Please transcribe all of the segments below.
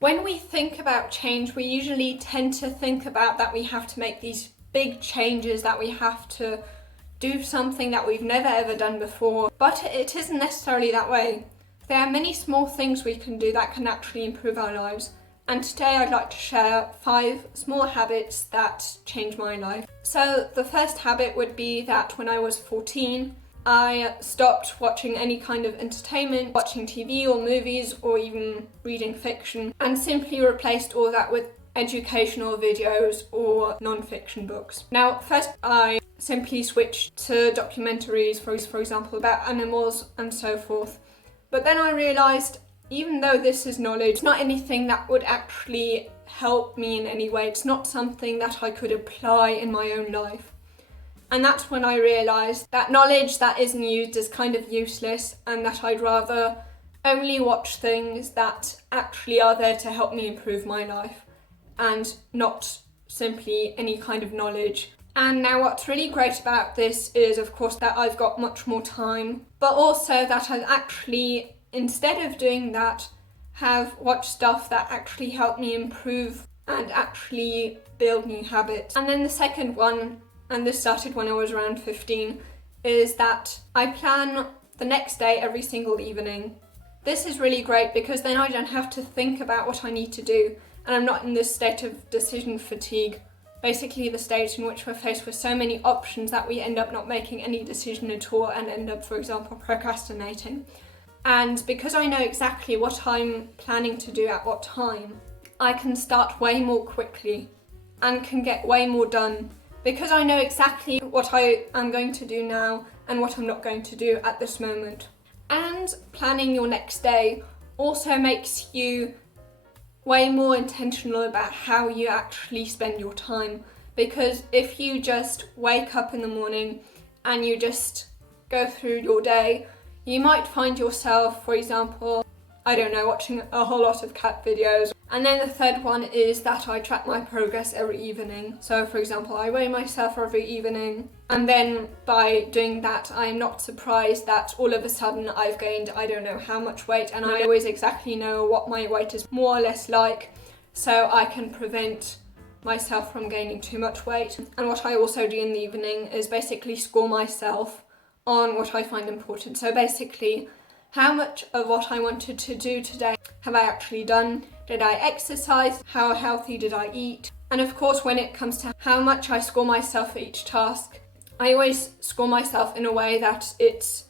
When we think about change, we usually tend to think about that we have to make these big changes, that we have to do something that we've never ever done before, but it isn't necessarily that way. There are many small things we can do that can actually improve our lives. And today I'd like to share 5 small habits that changed my life. So the first habit would be that when I was 14, I stopped watching any kind of entertainment, watching TV or movies or even reading fiction, and simply replaced all that with educational videos or non-fiction books. Now, first I simply switched to documentaries, for example, about animals and so forth. But then I realised, even though this is knowledge, it's not anything that would actually help me in any way. It's not something that I could apply in my own life. And that's when I realised that knowledge that isn't used is kind of useless, and that I'd rather only watch things that actually are there to help me improve my life, and not simply any kind of knowledge. And now what's really great about this is, of course, that I've got much more time, but also that I've actually, instead of doing that, have watched stuff that actually help me improve and actually build new habits. And then the second one, and this started when I was around 15, is that I plan the next day every single evening. This is really great because then I don't have to think about what I need to do, and I'm not in this state of decision fatigue, basically the state in which we're faced with so many options that we end up not making any decision at all and end up, for example, procrastinating. And because I know exactly what I'm planning to do at what time, I can start way more quickly and can get way more done, because I know exactly what I am going to do now and what I'm not going to do at this moment. And planning your next day also makes you way more intentional about how you actually spend your time, because if you just wake up in the morning and you just go through your day, you might find yourself, for example, I don't know, watching a whole lot of cat videos. And then the third one is that I track my progress every evening. So for example, I weigh myself every evening, and then by doing that, I'm not surprised that all of a sudden I've gained I don't know how much weight, and I always exactly know what my weight is more or less like, so I can prevent myself from gaining too much weight. And what I also do in the evening is basically score myself on what I find important. So basically, how much of what I wanted to do today have I actually done? Did I exercise? How healthy did I eat? And of course, when it comes to how much I score myself for each task, I always score myself in a way that it's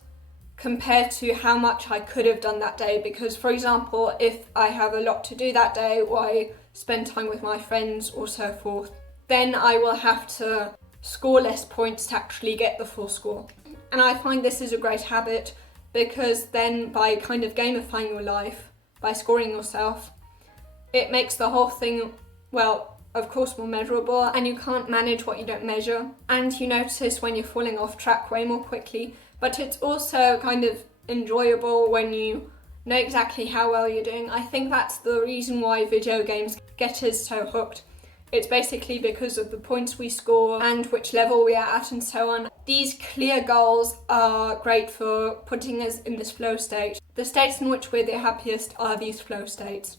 compared to how much I could have done that day. Because, for example, if I have a lot to do that day, or I spend time with my friends or so forth, then I will have to score less points to actually get the full score. And I find this is a great habit, because then by kind of gamifying your life, by scoring yourself, it makes the whole thing, well, of course, more measurable, and you can't manage what you don't measure, and you notice when you're falling off track way more quickly. But it's also kind of enjoyable when you know exactly how well you're doing. I think that's the reason why video games get us so hooked. It's basically because of the points we score and which level we are at and so on. These clear goals are great for putting us in this flow state. The states in which we're the happiest are these flow states.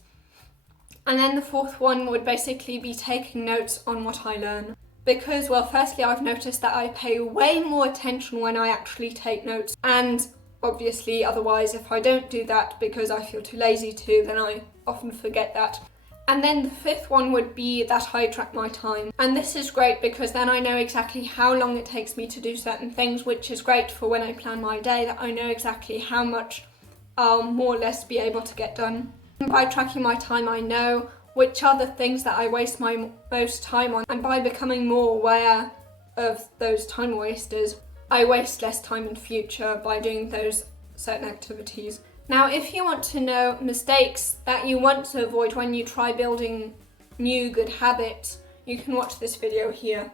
And then the fourth one would basically be taking notes on what I learn. Because, well, firstly, I've noticed that I pay way more attention when I actually take notes. And obviously, otherwise, if I don't do that because I feel too lazy to, then I often forget that. And then the fifth one would be that I track my time. And this is great because then I know exactly how long it takes me to do certain things, which is great for when I plan my day, that I know exactly how much I'll more or less be able to get done. By tracking my time, I know which are the things that I waste my most time on. And by becoming more aware of those time wasters, I waste less time in future by doing those certain activities. Now, if you want to know mistakes that you want to avoid when you try building new good habits, you can watch this video here.